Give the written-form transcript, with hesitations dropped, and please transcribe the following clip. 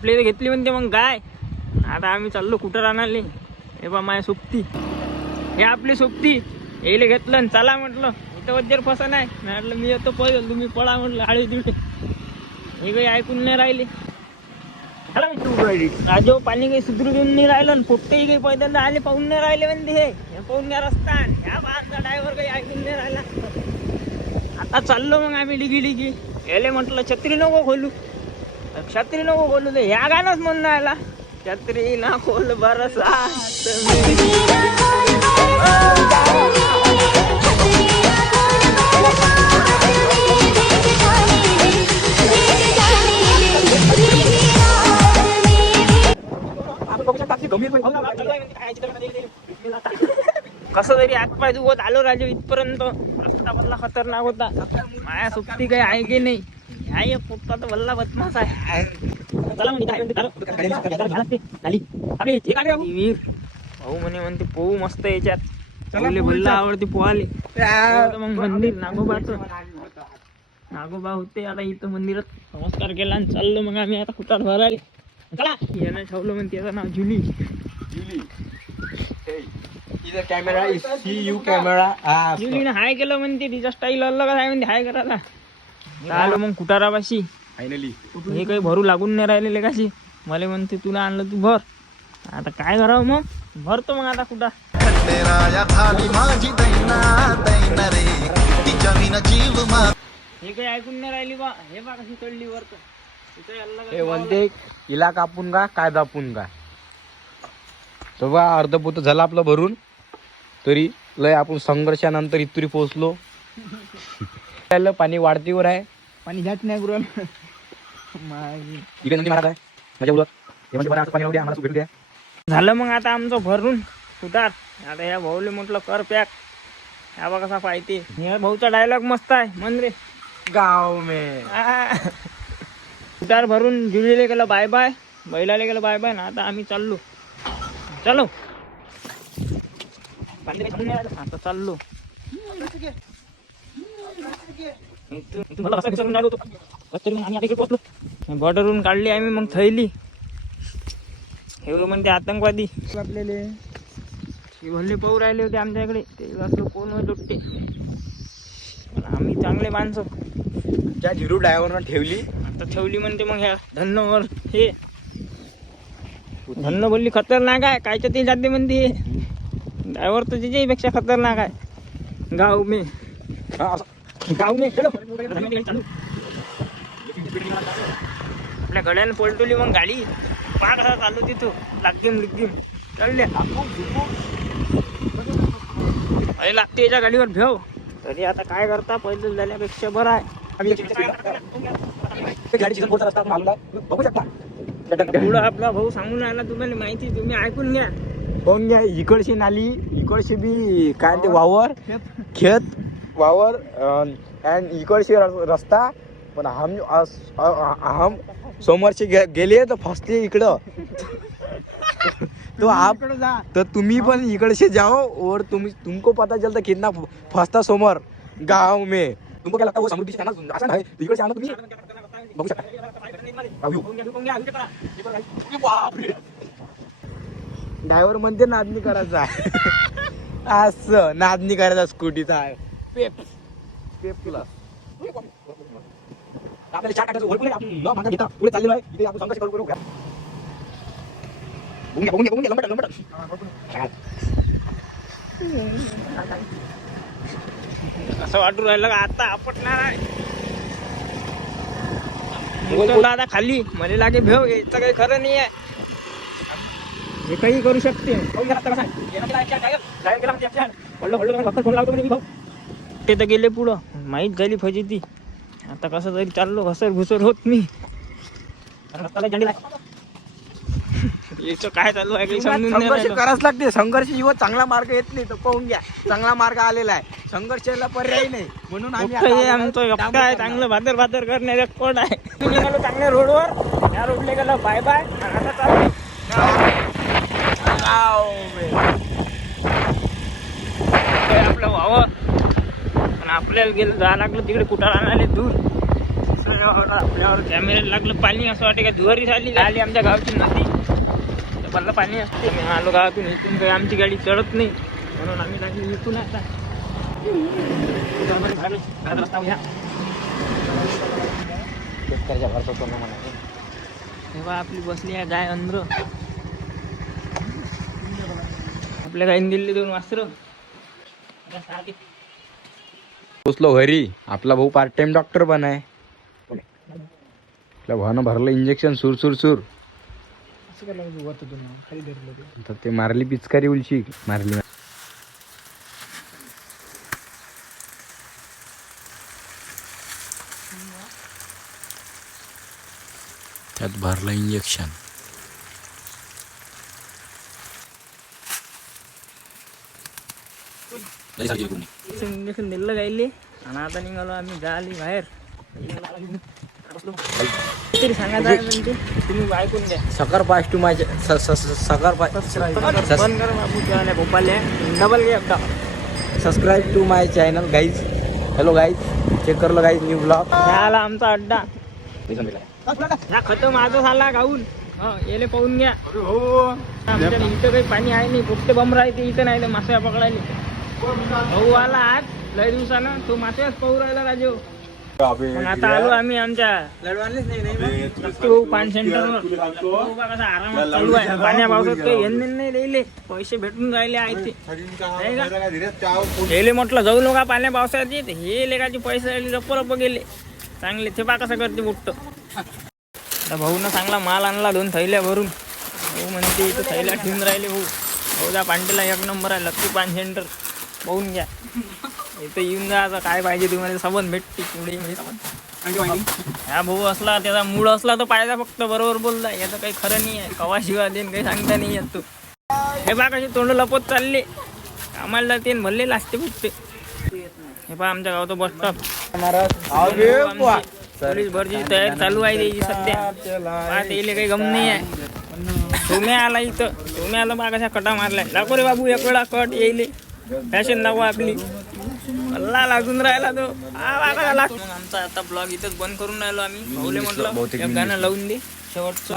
आपल्या इथे घेतली म्हणते मग गाय. आता आम्ही चाललो कुठं राहणारले. हे बा माझ्या सोबती, हे आपली सोबती. येले घेतलं आणि चला म्हटलं. इथं वज्जर फसा नाही म्हटलं, मी येतो पैदल तुम्ही पळा म्हटलं आळे तिथे. हे काही ऐकून नाही राहिले. राजो पाणी काही सुधरू देऊन नाही राहिलं आणि पोट्टेही काही पैदल आले पाहून नाही राहिले म्हणते. हे पाहून नाही रस्ता. ह्या बागचा ड्रायव्हर काही ऐकून नाही राहिला. आता चाललो मग आम्ही डिगी. याले म्हटलं छत्री नको खोलू, छत्री नको खोलू. ते ह्या गाणंच म्हणून राहिला, छत्री ना खोल बरसा. कसं तरी हातपाय दुखत आलो राजू इथपर्यंत. रस्ता बल्ला खतरनाक होता. माया सुट्टी काही आहे की नाही. ह्या पोट्टा तर वल्ला बदमाश आहे. वीर भाऊ म्हणते पोहू मस्त याच्यात. भल्ला आवडते पोहाले. मग मंदिर नागोबा होते. आता इथं मंदिरात नमस्कार केला आणि चाललो मग आम्ही आता कुठार भरायला. चला यानं ठेवलं म्हणते याचं नाव जुली. कॅमेरा यू कॅमेरा जुलीनं हाय केलं म्हणते. तिचा स्टाईल अलग आहे म्हणते हाय करायला. आलो मग कुटारापाशी. फायनली हे काही भरू लागून नाही राहिलेले कशी. मला म्हणते तुला आणलं तू भर. आता काय करावं मग, भरतो मग आता कुठं. हे काही ऐकून नाही राहिली बा. हे बा कशी चढली वर. हे म्हणते हिला कापून का काय दापून का. तो बा अर्धपोत झाला आपलं भरून. तरी लय आपण संघर्षानंतर इथुरी पोहोचलो. पाणी वाढतीवर आहे. पाणी जात नाही गुरु. इकडे नदी मारत आहे माझ्या उलट. हे म्हणजे बरं पाणी राहू द्या, आम्हाला भेटू द्या. झालं मग आता आमचं भरून कुटार. आता ह्या भाऊले म्हटलं कर पॅक. ह्या बा कसा पाहिजे. ह्या भाऊचा डायलॉग मस्त आहे म्हण रे. गाव में कुटार भरून जुलीले गेलं बाय बाय, बैलाले गेलं बाय बाय ना. आता आम्ही चाललो. चलो आता चाललो. बॉर्डरवरून काढली आम्ही मग थैली. हे म्हणते आतंकवादी आपल्याले भल्ले पाहू राहिले होते आमच्याकडे. ते असं कोण होते आम्ही चांगले माणसं. त्या झिरू ड्रायव्हरनं ठेवली. आता ठेवली म्हणते मग ह्या धन्नवर. हे धन्न बोलली खतरनाक आहे. कायच्या ते जाते म्हणते. ड्रायव्हर तर त्याच्यापेक्षा खतरनाक आहे. गाव मे चलो. आपल्या गड्यानं पलटवली मग गाडी. पाक कसा चालू तिथं लागेम चढले. अरे लागते याच्या गाडीवर भेव. तरी आता काय करता, पैदल झाल्यापेक्षा बरं आहे. पुढं आपला भाऊ सांगून राहिला तुम्हाला माहिती. तुम्ही ऐकून घ्या. कोण घ्या. इकडची नाली, इकडची बी काय ते वावर खेत वावर अँड इकडचे रस्ता. पण हम समोरचे गेले तर फसते इकडं. तो आप तर तुम्ही पण इकडचे जाओ और तुमको पता चलता कितना फसता समोर गाव में. तुमको क्या लगता है वो समुद्र की आसान है. इकडे से आना तुम्ही बघू शकता. ड्रायव्हर म्हणते नादनी करायचा. असं नादनी करायचा स्कूटीचा आहे. पेप प्लस आपल्याला चार टाकायचं. वरपुढे आपण न मागं घेता पुढे चाललेलो आहे. इथे आपण संघर्ष करू घ्या. बघून घ्या लंबट. असं वाटून राहिलं का आता आपटणार आहे. दादा खाली मला लागे भेव. याचं काही खरं नाही आहे. हे काही करू शकते. ते तर गेले पुढं. माहीत झाली फजिती. आता कसं तरी चाललो घसर घुसर होत मी. याचं काय चालू आहे काही समजून नाही संघर्ष राहिलं. करावंच लागते. संघर्ष जीवन चांगला मार्ग येत नाही. तो पाहून घ्या. चांगला मार्ग आलेला आहे. संघर्षाला पर्याय नाही म्हणून आम्ही हे आमचं एकटा आहे. चांगलं भादर करण्याचा कोण आहे. निघालो चांगल्या रोडवर. या रोडला गेलं बाय बाय. आता चालू आपलं वावर. पण आपल्याला गेलं जावं लागलं तिकडे कुठं राहणारे दूर. आपल्यावर कॅमेऱ्याला लागलं पाणी, असं वाटतं का जुवारी झाली आली आमच्या गावची नदी. भरलं पाणी असते. आम्ही आलो गावातून, इथून काही आमची गाडी चढत नाही म्हणून आम्ही लागली इथून. आता तेव्हा आपली बसली आहे गाय अंध्र. आपल्या गाईन दिली 2 वासरं. पोचलो घरी. आपला भाऊ पार्ट टाइम डॉक्टर पण आहे. आपल्या भावानं भरलं इंजेक्शन सुर सुर सुर. तर ते मारली पिचकारी उलशी मारली. त्यात भरलं इंजेक्शन. इंजेक्शन दिलं गायले आणि आता निघालो आम्ही गाली बाहेर. तरी सांगायचं म्हणजे तुम्ही ऐकून घ्या. सकर पास टू माझे सकर बंद कर बाबू तुला गोपाल डबल घे एकदा. Subscribe to my channel guys. Hello guys, check करलो गाईज न्यू ब्लॉग. झाला आमचा अड्डा. हा खतम माझा झाला गाऊन. येले पाहून घ्या. आमच्या इथं काही पाणी आहे नाही, फक्त बंब राहते इथं. नाही तर मासे पकडायला भाऊ आला आज लय दिवसानं. तो मासेच पाहू राहिला राजू. मग आता आलो आम्ही आमच्या भाऊ पाणी सेंटरवर. कसा आरामात चालू आहे. पाण्या पावसात काही घेणं नाही राहिले. पैसे भेटून राहिले आहे ते म्हटलं जाऊ नका पाण्या पावसात. हे लेखाचे पैसे राहिले रप्प रप्प गेले चांगले. ते पा कसं करते बुट्ट. भाऊनं चांगला माल आणला 2 थैल्या भरून. भाऊ म्हणते इथं थैल्या ठेवून राहिले. भाऊ त्या पांटेला 1 नंबर आहे. लक्की पाणी सेंटर पाहून घ्या. इथं येऊन जा. आता काय पाहिजे तुम्हाला साबण भेटते. पुढे हा भाऊ असला, त्याचा मूड असला तर पाहिजे फक्त बरोबर बोलला. याचं काही खरं नाही आहे. कवा शिवा देन काही सांगता नाही येत. तू हे पा कशी तोंड लपत चालले. आम्हाला ते भरले लागते फक्त. हे पहा आमच्या गावात बस स्टॉप. पोलीस भरची तयारी चालू आहे त्याची सध्या. त्याला काही गम नाही आहे. सोम्या आला इथं. सोम्या आला बा कशा कटा मारलाय. दाखव रे बाबू एक वेळा कट येईल. फॅशन दाखवा आपली. अल्ला लागून राहिला तो. आमचा आता ब्लॉग इथंच बंद करून राहिलो आम्ही. भाऊले म्हटलं एक गाणं लावून दे शेवटचं.